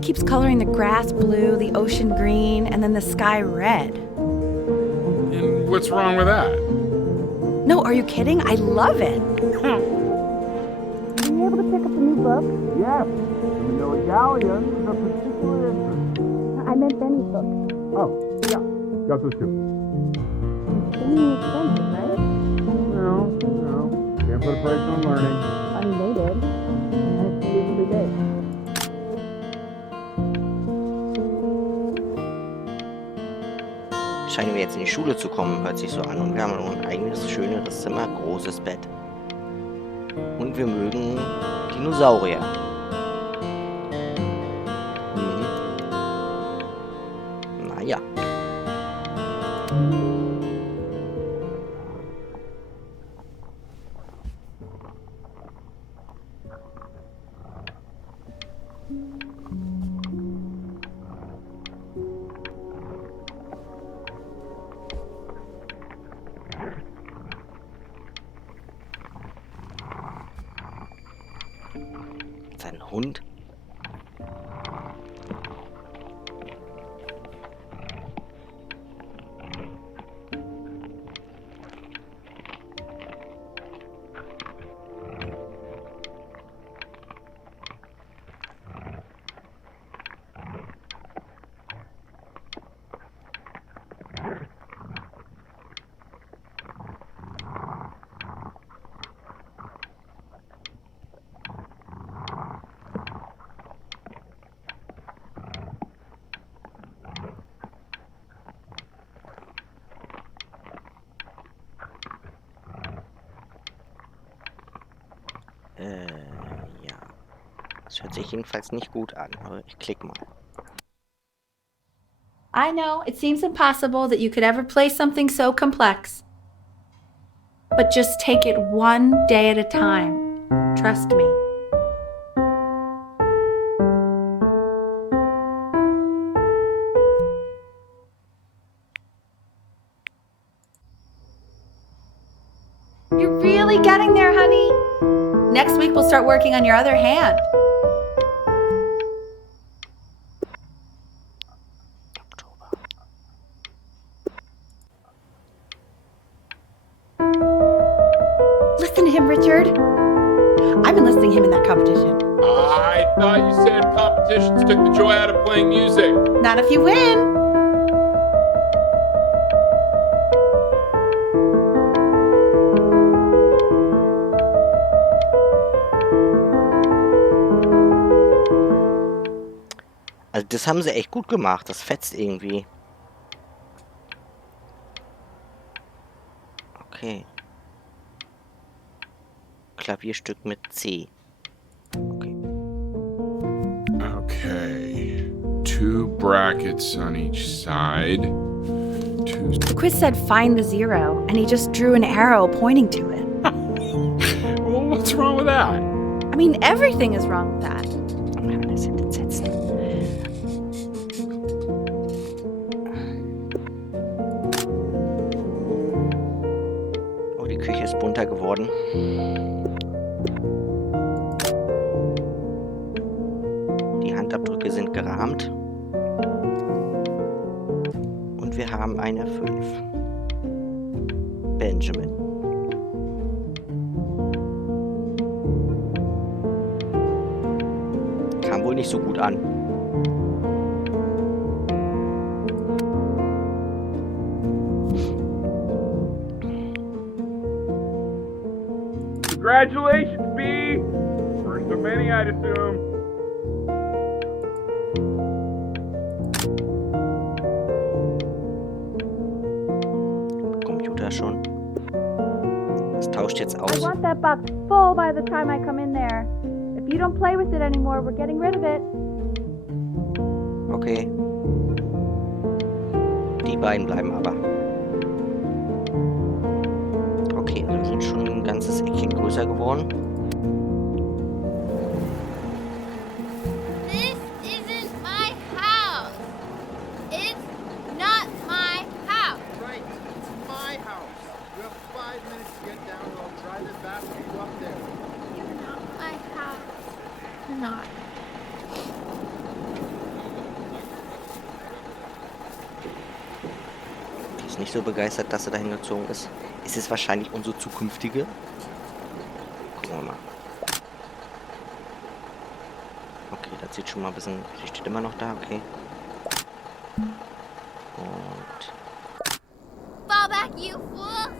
He keeps coloring the grass blue, the ocean green, and then the sky red. And what's wrong with that? No, are you kidding? I love it. Were you able to pick up a new book? Yes, the Manila Galleon is a particular interest. I meant Benny's book. Oh, yeah, got those two. Benny expensive, right? No, can't put a price on learning. I mean, they did. And it's usually big. Scheinen wir jetzt in die Schule zu kommen, hört sich so an. Und wir haben ein eigenes, schöneres Zimmer, großes Bett. Und wir mögen Dinosaurier. Naja. Sein Hund? Ja. Das hört sich jedenfalls nicht gut an, aber ich klick mal. I know, it seems impossible that you could ever play something so complex. But just take it one day at a time. Trust me. You're really getting there, honey. Next week we'll start working on your other hand. Listen to him, Richard. I'm enlisting him in that competition. I thought you said competitions took the joy out of playing music. Not if you win. Also das haben sie echt gut gemacht. Das fetzt irgendwie. Okay. Klavierstück mit C. Okay. Okay. 2 brackets on each side. 2. The quiz said find the zero, and he just drew an arrow pointing to it. Well, what's wrong with that? I mean, everything is wrong with that. Das sind entsetzen. Oh, die Küche ist bunter geworden. Die Handabdrücke sind gerahmt. Und wir haben eine 5. Benjamin. Kam wohl nicht so gut an. Congratulations, B! First of many, I'd assume. Computer schon. Das tauscht jetzt I aus. want that box full by the time I come in there. If you don't play with it anymore, we're getting rid of it. Okay. Die beiden bleiben aber. Okay, also wir sind schon ein ganzes Eckchen größer geworden. This isn't my house. It's not my house. Right, it's my house. You have 5 minutes to get down or I'll drive it back to you up there. Not my house. Not. nicht so begeistert, dass sie dahin gezogen ist. Ist es wahrscheinlich unsere zukünftige? Gucken wir mal. Okay, das sieht schon mal ein bisschen... Sie steht immer noch da, okay. Und... Fall back, you fool!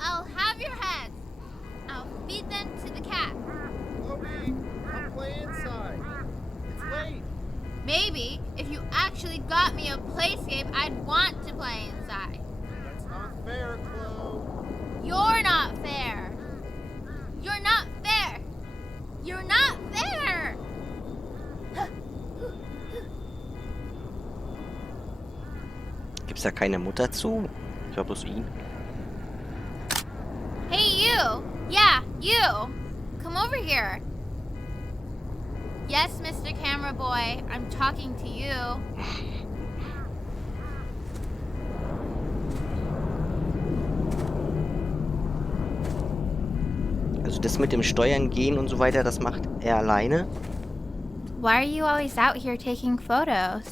I'll have your heads. I'll feed them to the cat. Chloe, I'll play inside. It's late. Maybe if you actually got me a playscape, I'd want to play inside. That's not fair, Chloe. You're not fair. You're not fair. You're not fair. Gibt's da keine Mutter zu? Ich glaube bloß ihn. Hey, you. Yeah, you. Come over here. Yes, Mr. Camera Boy, I'm talking to you. Also das mit dem Steuern gehen und so weiter, das macht er alleine. Why are you always out here taking photos?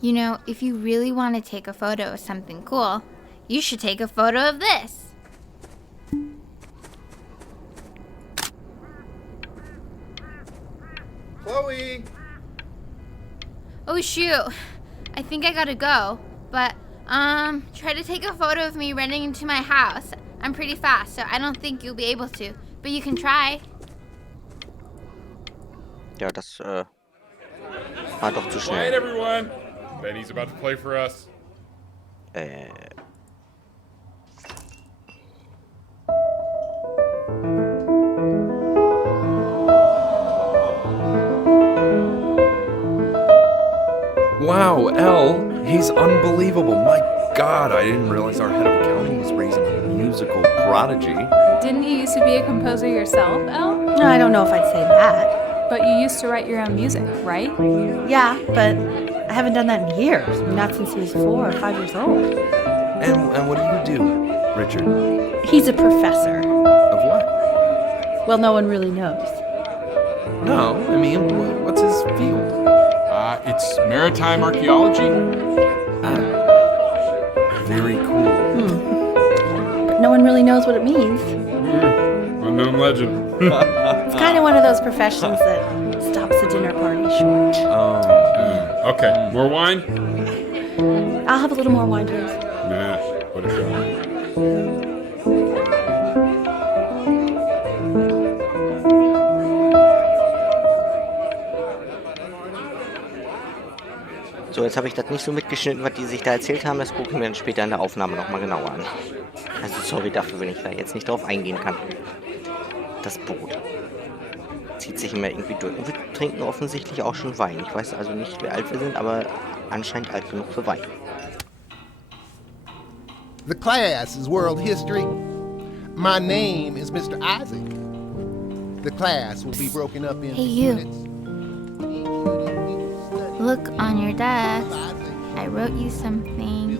You know, if you really want to take a photo of something cool, you should take a photo of this. Chloe! Oh shoot, I think I gotta go. But, try to take a photo of me running into my house. I'm pretty fast, so I don't think you'll be able to. But you can try. Ja, das war doch zu Quiet, schnell. everyone. Benny's about to play for us. Wow, Elle, he's unbelievable. My God, I didn't realize our head of accounting was raising a musical prodigy. Didn't you used to be a composer yourself, Elle? No, I don't know if I'd say that. But you used to write your own music, right? Yeah, but I haven't done that in years. Not since he was 4 or 5 years old. And what do you do, Richard? He's a professor. Of what? Well, no one really knows. No, I mean, what's his field? It's maritime archaeology. Very cool. But no one really knows what it means. Unknown legend. It's kind of one of those professions that stops the dinner party short. Okay, more wine? I'll have a little more wine, please. Nah, what a show. So, jetzt habe ich das nicht so mitgeschnitten, was die sich da erzählt haben. Das gucken wir dann später in der Aufnahme nochmal genauer an. Also sorry dafür, wenn ich da jetzt nicht drauf eingehen kann. Das Boot zieht sich immer irgendwie durch. Und wir trinken offensichtlich auch schon Wein. Ich weiß also nicht, wie alt wir sind, aber anscheinend alt genug für Wein. The class is World History. My name is Mr. Isaac. The class will be broken up into Hey, you. units. Look on your desk. I wrote you something.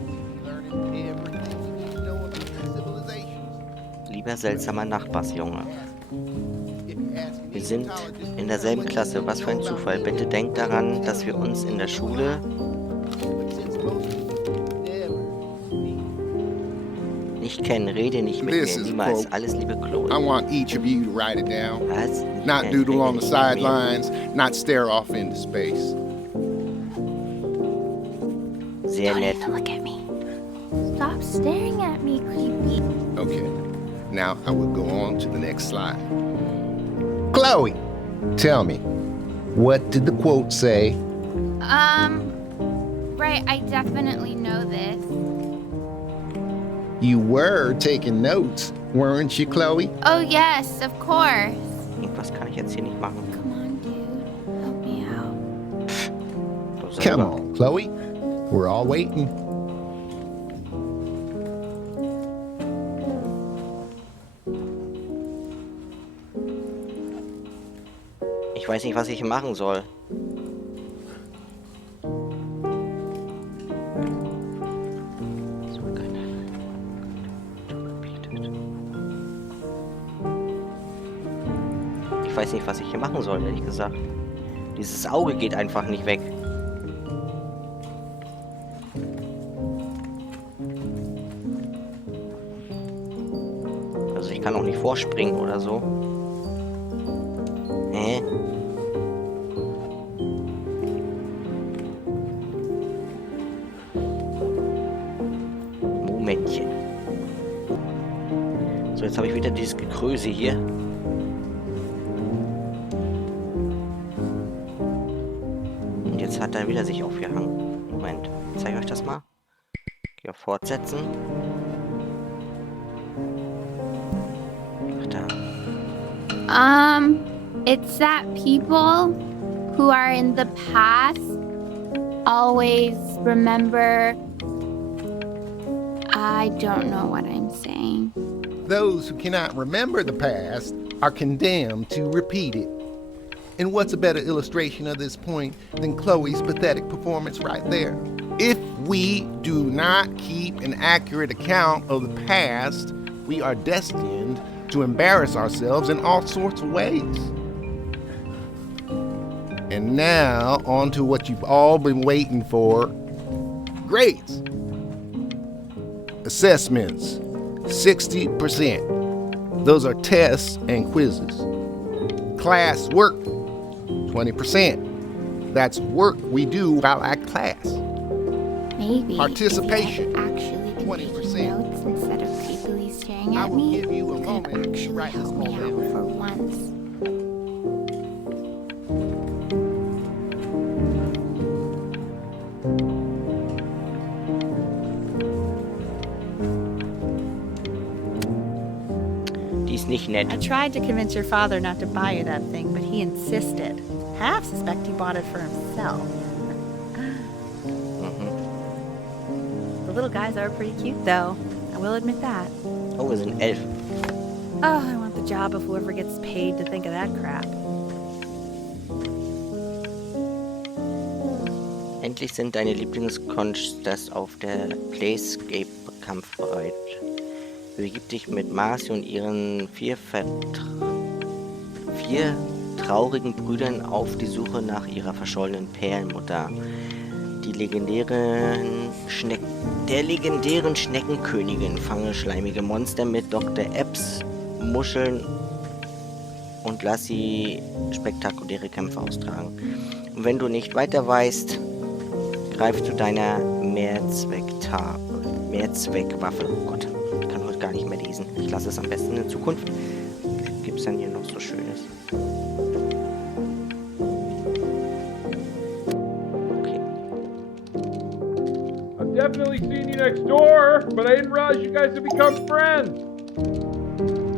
Lieber seltsamer Nachbarsjunge. Wir sind in derselben Klasse. Was für ein Zufall. Bitte denkt daran, dass wir uns in der Schule nicht kennen. Rede nicht mit This mir. is Niemals. quote. Alles Liebe, I Chloe. want each of you to write it down. Was? Not doodle on the Rede nicht mit mir. sidelines, not stare off into space. Sehr nett. Don't even look at me. Stop staring at me, creepy. Okay, now I will go on to the next slide. Chloe, tell me, what did the quote say? Right, I definitely know this. You were taking notes, weren't you, Chloe? Oh, yes, of course. Irgendwas kann ich jetzt hier nicht machen. Come on, dude. Help me out. Du Come selber. on, Chloe. We're all waiting. Ich weiß nicht, was ich machen soll. Ich weiß nicht, was ich hier machen soll, ehrlich gesagt. Dieses Auge geht einfach nicht weg. kann auch nicht vorspringen oder so. Hä? Momentchen. So, jetzt habe ich wieder dieses Gekröse hier. Und jetzt hat er wieder sich aufgehangen. Moment, ich zeige euch das mal. Geh auf Fortsetzen. Ach, da. It's that people who are in the past always remember. I don't know what I'm saying. Those who cannot remember the past are condemned to repeat it. And what's a better illustration of this point than Chloe's pathetic performance right there? If we do not keep an accurate account of the past, we are destined to embarrass ourselves in all sorts of ways. And now, on to what you've all been waiting for. Grades. Assessments, 60%. Those are tests and quizzes. Class work, 20%. That's work we do while at class. Maybe Participation, if I actually been 20%. taking notes instead of creepily staring I at will me, give you a could moment to actually write this help me all out down. for once. Die ist nicht nett. I tried to convince your father not to buy you that thing, but he insisted. Half suspect he bought it for himself. The little guys are pretty cute, though. I will admit that. Oh, wir sind 11. Oh, I want the job of whoever gets paid to think of that crap. Endlich sind deine Lieblingsconsters auf der Playscape kampfbereit. Begib dich mit Marcy und ihren vier traurigen Brüdern auf die Suche nach ihrer verschollenen Perlenmutter. Der legendären Schneckenkönigin fange schleimige Monster mit Dr. Epps Muscheln und lass sie spektakuläre Kämpfe austragen. Und wenn du nicht weiter weißt, greif zu deiner Mehrzweckwaffe. Oh Gott, ich kann heute gar nicht mehr lesen. Ich lasse es am besten in Zukunft. Gibt es dann hier noch so Schönes? Okay. I've definitely seen you next door, but I didn't realize you guys had become friends.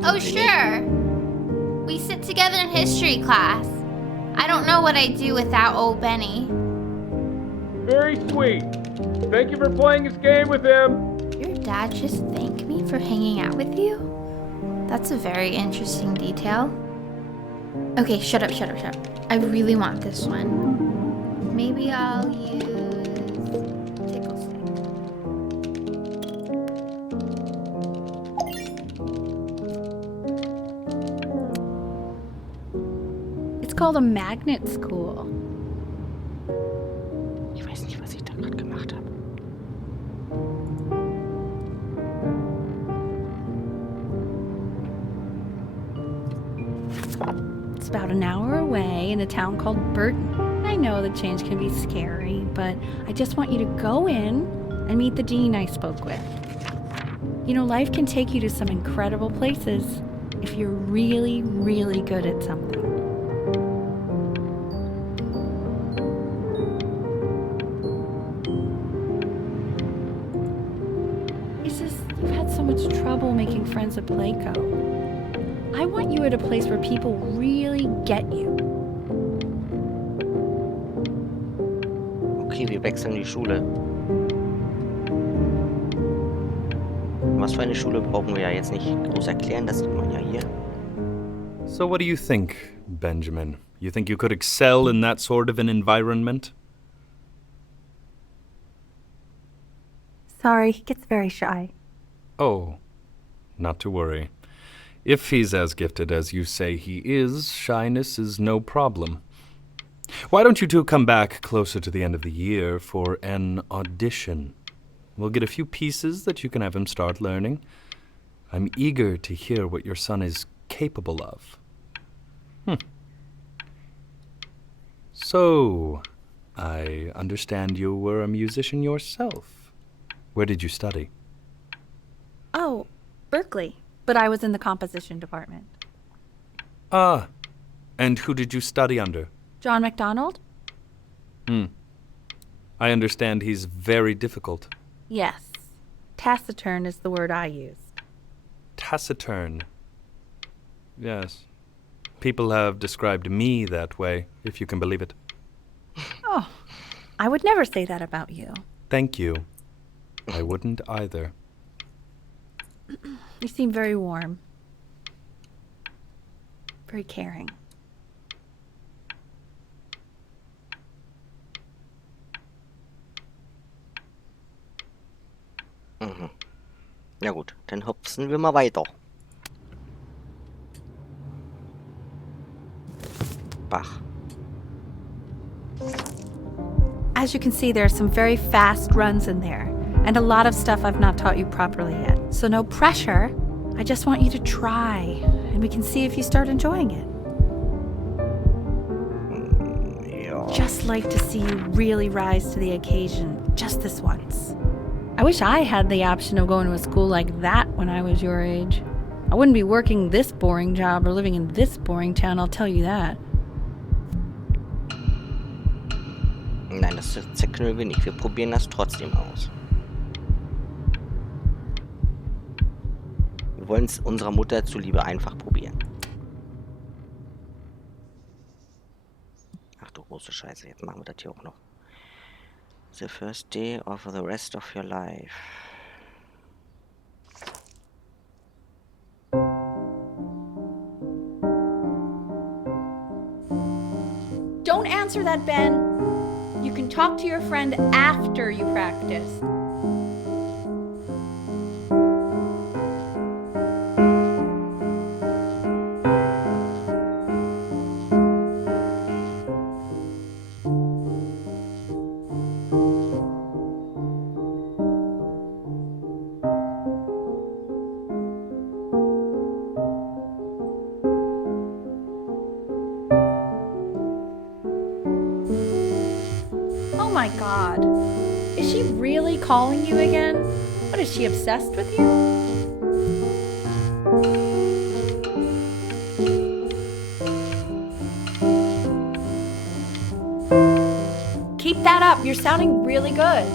Oh, sure. We sit together in history class. I don't know what I'd do without old Benny. Very sweet. Thank you for playing this game with him. Your dad just thanked me for hanging out with you? That's a very interesting detail. Okay, shut up. I really want this one. Maybe I'll use tickle stick. It's called a magnet school. Ich weiß nicht, was ich da gerade gemacht habe. It's about an hour away in a town called Burton. I know the change can be scary, but I just want you to go in and meet the dean I spoke with. You know, life can take you to some incredible places if you're really, really good at something. It's just, you've had so much trouble making friends at Playco. I want you at a place where people really get you. Okay, wir wechseln die Schule. Was für eine Schule brauchen wir ja jetzt nicht groß erklären, das sieht man ja hier. So what do you think, Benjamin? You think you could excel in that sort of an environment? Sorry, he gets very shy. Oh, not to worry. If he's as gifted as you say he is, shyness is no problem. Why don't you two come back closer to the end of the year for an audition? We'll get a few pieces that you can have him start learning. I'm eager to hear what your son is capable of. So, I understand you were a musician yourself. Where did you study? Oh, Berkeley. But I was in the composition department. Ah, and who did you study under? John MacDonald? I understand he's very difficult. Yes. Taciturn is the word I use. Taciturn. Yes. People have described me that way, if you can believe it. Oh, I would never say that about you. Thank you. I wouldn't either. You seem very warm. Very caring. Ja gut, dann hopsen wir mal weiter. Bach. As you can see, there are some very fast runs in there, and a lot of stuff I've not taught you properly yet. So no pressure. I just want you to try, and we can see if you start enjoying it. Ja. Just like to see you really rise to the occasion, just this once. I wish I had the option of going to a school like that when I was your age. I wouldn't be working this boring job or living in this boring town, I'll tell you that. Nein, das zerknüllen wir nicht. Wir probieren das trotzdem aus. Wir wollen es unserer Mutter zuliebe einfach probieren. Ach du große Scheiße, jetzt machen wir das hier auch noch. The first day of the rest of your life. Don't answer that, Ben. You can talk to your friend after you practice. Oh my God. Is she really calling you again? What, is she obsessed with you? Keep that up. You're sounding really good.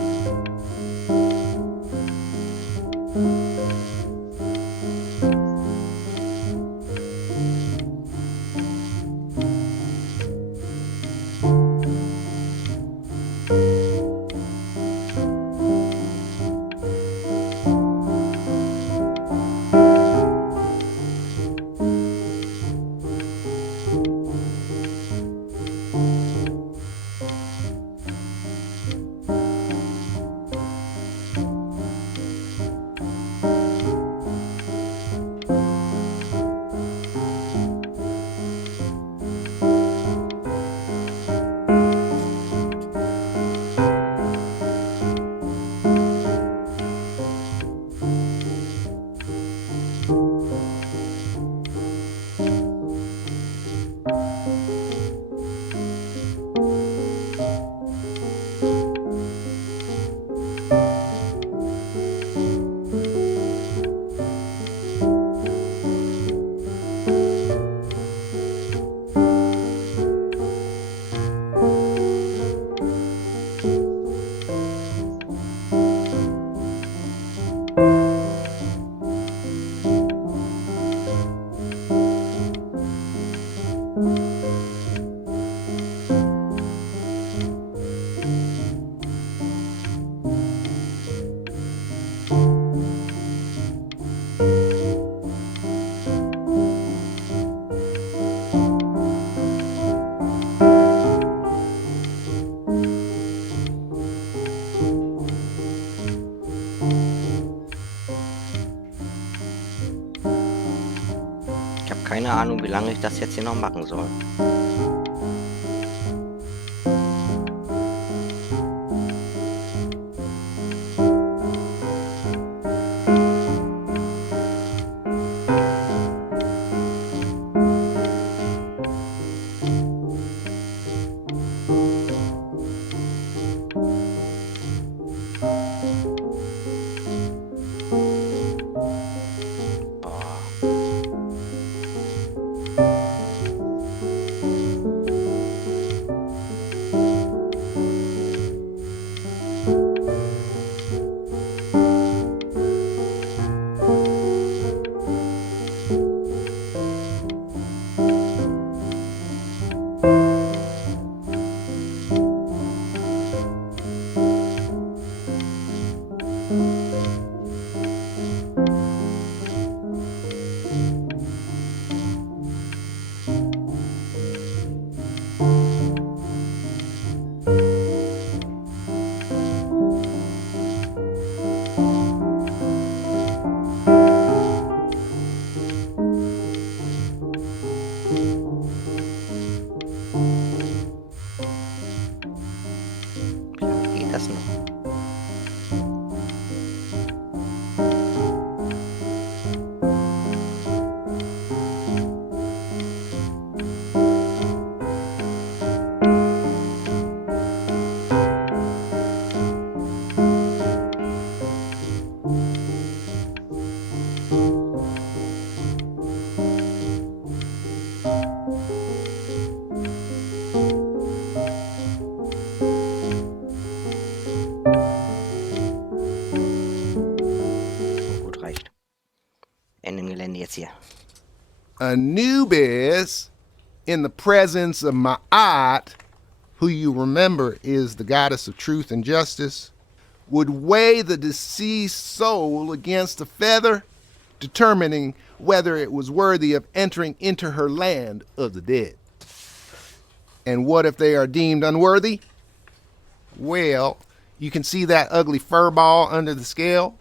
Keine Ahnung, wie lange ich das jetzt hier noch machen soll. hier? Anubis, in the presence of Ma'at, who you remember is the goddess of truth and justice, would weigh the deceased soul against a feather, determining whether it was worthy of entering into her land of the dead. And what if they are deemed unworthy? Well, you can see that ugly fur ball under the scale?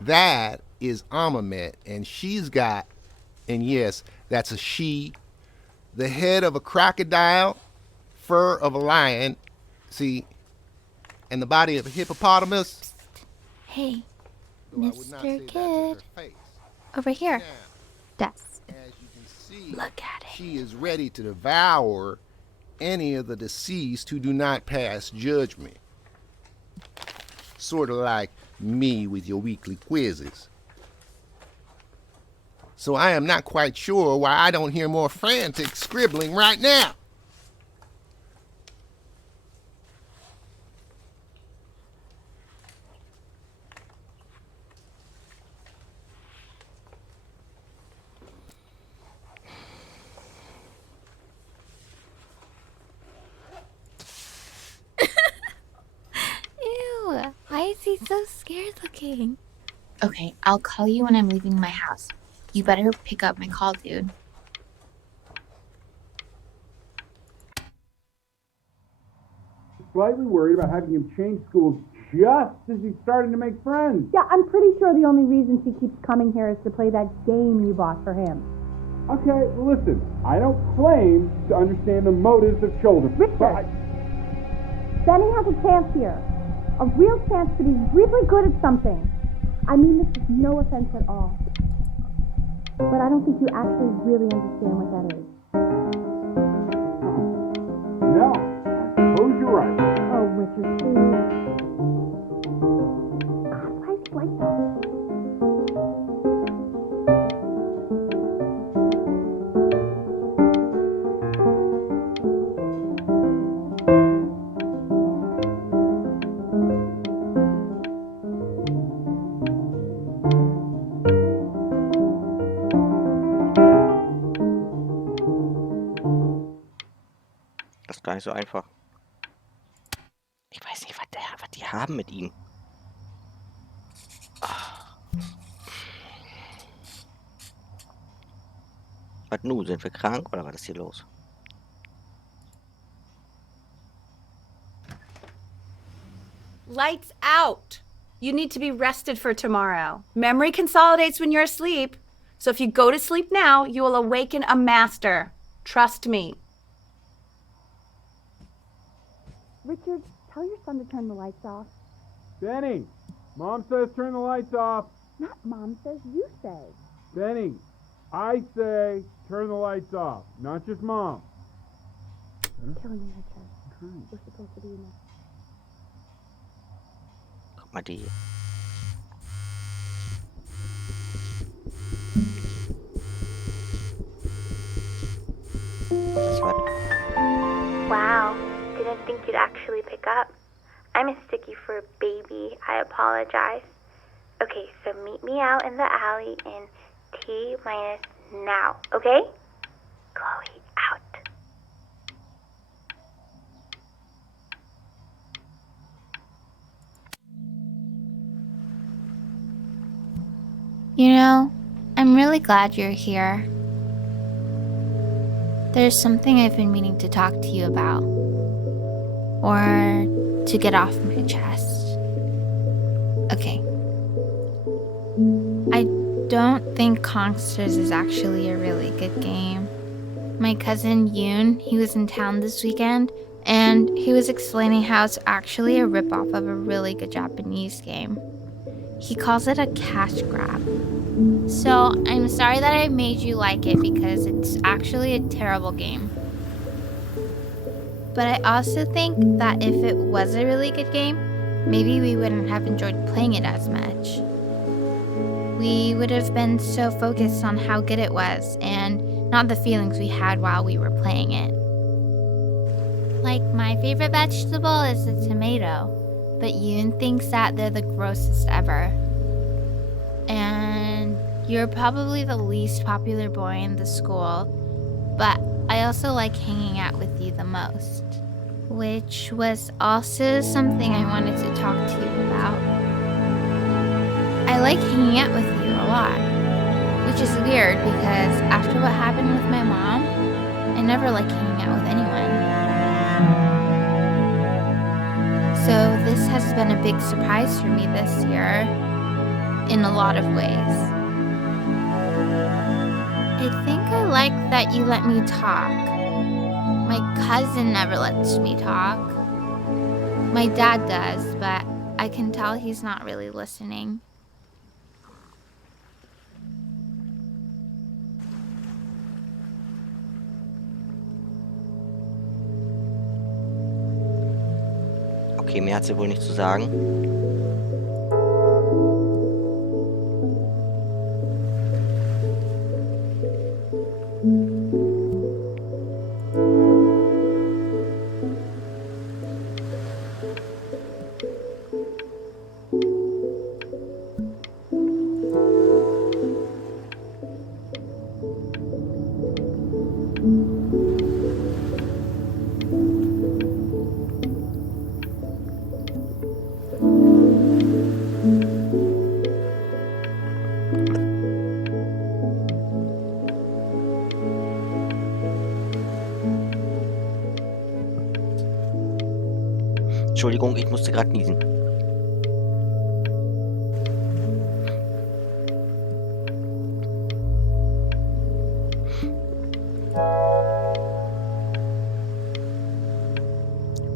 That is Amamet, and she's got, and yes, that's a she, the head of a crocodile, fur of a lion, see, and the body of a hippopotamus. Hey, Though I would not say Mr. that to Kid. her face. Over here. Now, That's. as you can see, Look at it. she is ready to devour any of the deceased who do not pass judgment. Sort of like me with your weekly quizzes. So I am not quite sure why I don't hear more frantic scribbling right now. Ew, why is he so scared looking? Okay, I'll call you when I'm leaving my house. You better pick up my call, dude. Slightly worried about having him change schools just as he's starting to make friends. Yeah, I'm pretty sure the only reason she keeps coming here is to play that game you bought for him. Okay, listen, I don't claim to understand the motives of children. Richard, Benny has a chance here. A real chance to be really good at something. I mean this is no offense at all. But I don't think you actually really understand what that is. No, I suppose you're right. Oh, Richard, please. God, why is he like that? Das ist gar nicht so einfach. Ich weiß nicht, was die haben mit ihm. Was nun? Sind wir krank oder was ist hier los? Lights out. You need to be rested for tomorrow. Memory consolidates when you're asleep. So if you go to sleep now, you will awaken a master. Trust me. Richard, tell your son to turn the lights off. Benny, Mom says turn the lights off. Not Mom says, you say. Benny, I say turn the lights off, not just Mom. You're killing me, Richard. We're supposed to be in there. Guck mal die hier. Das war... Wow, didn't think you'd actually pick up. I mistook you for a baby. I apologize. Okay, so meet me out in the alley in T-minus now, okay? Chloe, out. You know, I'm really glad you're here. There's something I've been meaning to talk to you about. Or to get off my chest. Okay. I don't think Kongsters is actually a really good game. My cousin Yoon, he was in town this weekend, and he was explaining how it's actually a ripoff of a really good Japanese game. He calls it a cash grab. So I'm sorry that I made you like it because it's actually a terrible game. But I also think that if it was a really good game, maybe we wouldn't have enjoyed playing it as much. We would have been so focused on how good it was and not the feelings we had while we were playing it. Like, my favorite vegetable is the tomato, but Yoon thinks that they're the grossest ever. And You're probably the least popular boy in the school, but I also like hanging out with you the most, which was also something I wanted to talk to you about. I like hanging out with you a lot, which is weird because after what happened with my mom, I never like hanging out with anyone. So this has been a big surprise for me this year, in a lot of ways. I think I like that you let me talk. My cousin never lets me talk. My dad does, but I can tell he's not really listening. Okay, mehr hat sie wohl nicht zu sagen. Entschuldigung, ich musste gerade niesen.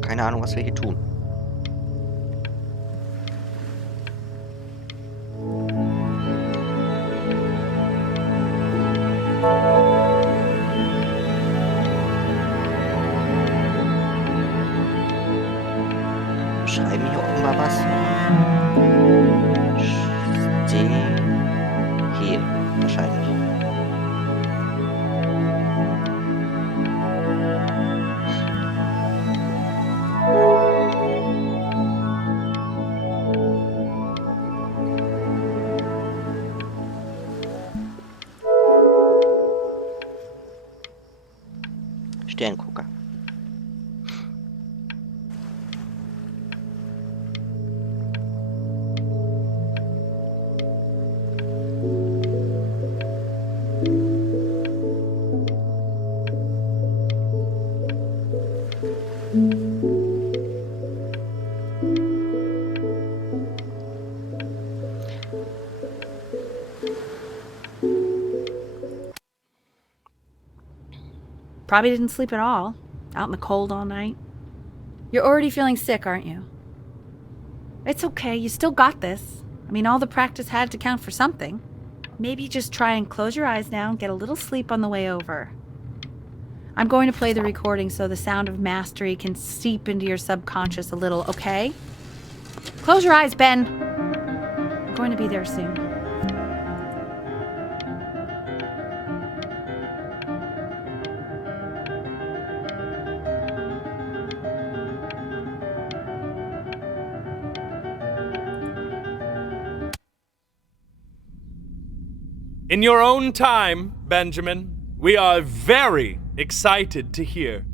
Keine Ahnung, was wir hier tun. Schreiben hier offenbar was. Hier, wahrscheinlich. Sterngucker. Probably didn't sleep at all, out in the cold all night. You're already feeling sick, aren't you? It's okay, you still got this. I mean, all the practice had to count for something. Maybe just try and close your eyes now and get a little sleep on the way over. I'm going to play the recording so the sound of mastery can seep into your subconscious a little, okay? Close your eyes, Ben. I'm going to be there soon. In your own time, Benjamin, we are very excited to hear